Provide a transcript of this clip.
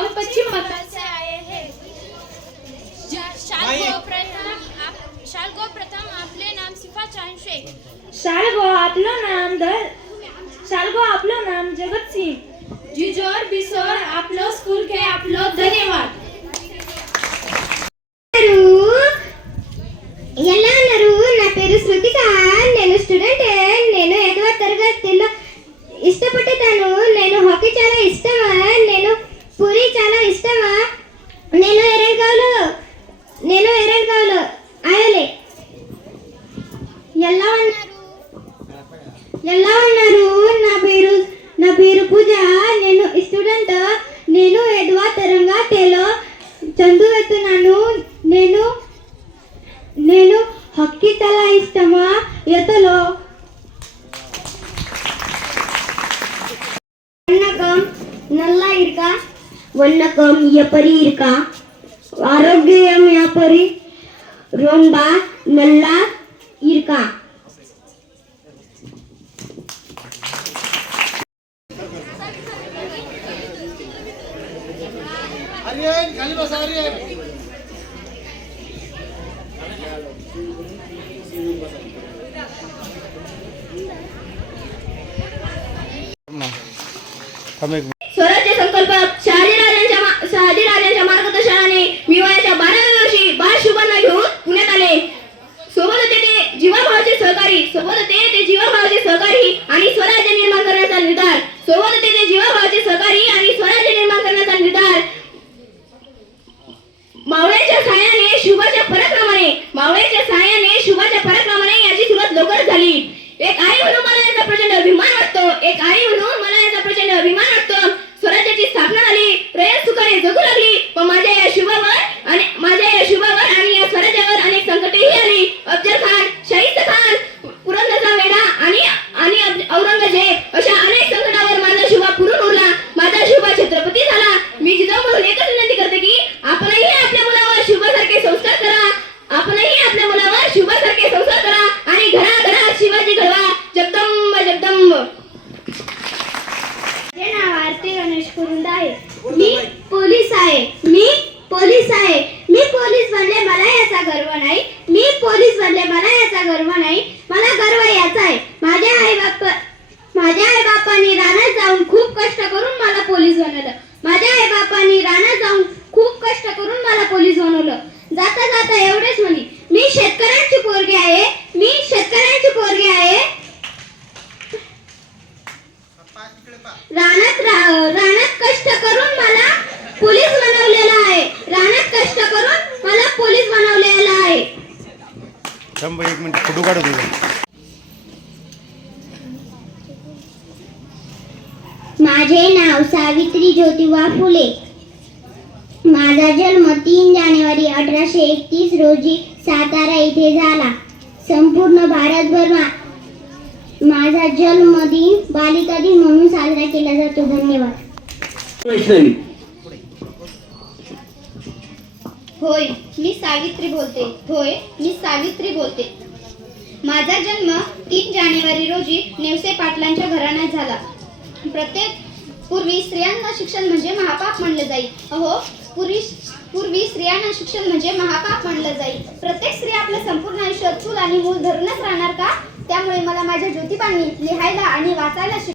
हम पश्चिम बंगाल बंगाल से आए हैं शाल को प्रथम आप शाल को प्रथम आपले नाम सिफा चांद शेख शाळगो आपलं नाम दर शाळगो आपलं नाम जगत सिंग जिजोर बिसोर ఎలా ఉన్నారు ఎలా ఉన్నారు నా పేరు నా పేరు పూజ నేను స్టూడెంట్ నేను ఎడవ తరగతిలో చదువుతున్నాను నేను నేను హక్కి తల ఇష్టమా ఎతలో வணக்கம் நல்லா இருக்கா வணக்கம் எப்படி இருக்கா ஆரோக்கியம் எப்படி ரொம்ப நல்லா Kak. Aryan, kali bahasa Aryan. स्वराज्य संकल्पात शारीरिक सोबत होते ते जीवाभावाचे सहकारी आणि स्वराज्य निर्माण करण्याचा निर्धार. सोबत होते ते जीवाभावाचे गणेश कुरुंद आहे. मी पोलीस आहे. मी पोलीस आहे. मी पोलीस बनले मला याचा गर्व नाही. मी पोलीस बनले मला याचा गर्व नाही. मला गर्व याचा आहे. माझ्या आई बाप माझ्या आई बापांनी रानात जाऊन खूप कष्ट करून मला पोलीस बनवलं माझ्या आई बापांनी रानात जाऊन खूप कष्ट करून मला पोलीस बनवलं जाता जाता एवढेच म्हणे मी शेतकऱ्यांची पोरगी आहे मी शेतकऱ्यांची पोरगी आहे रानात रा- रानात कष्ट करून मला पोलीस बनवलेला आहे. रानात कष्ट करून मला पोलीस बनवलेला आहे. थांब एक मिनिट. फोटो काढू तुझा. माझे नाव सावित्री ज्योतिबा फुले. माझा जन्म तीन जानेवारी अठराशे एकतीस रोजी सातारा येथे झाला. संपूर्ण भारतभर मा- माझा जन्मदिन बालिका दिन म्हणून साजरा केला जातो. धन्यवाद. वैष्णवी. होय मी सावित्री बोलते. होय मी सावित्री बोलते. माझा जन्म तीन जानेवारी रोजी नेवसे पाटलांच्या घराण्यात झाला. प्रत्येक पूर्वी स्त्रियांना शिक्षण म्हणजे महापाप म्हणलं जाईल अहो पूर्वी पूर्वी स्त्रियांना शिक्षण म्हणजे महापाप म्हणलं जाईल प्रत्येक स्त्री आपलं संपूर्ण आयुष्य चूल आणि मूल धरूनच राहणार का? त्यामुळे मला माझ्या ज्योतिबांनी लिहायला आणि वाचायला शिक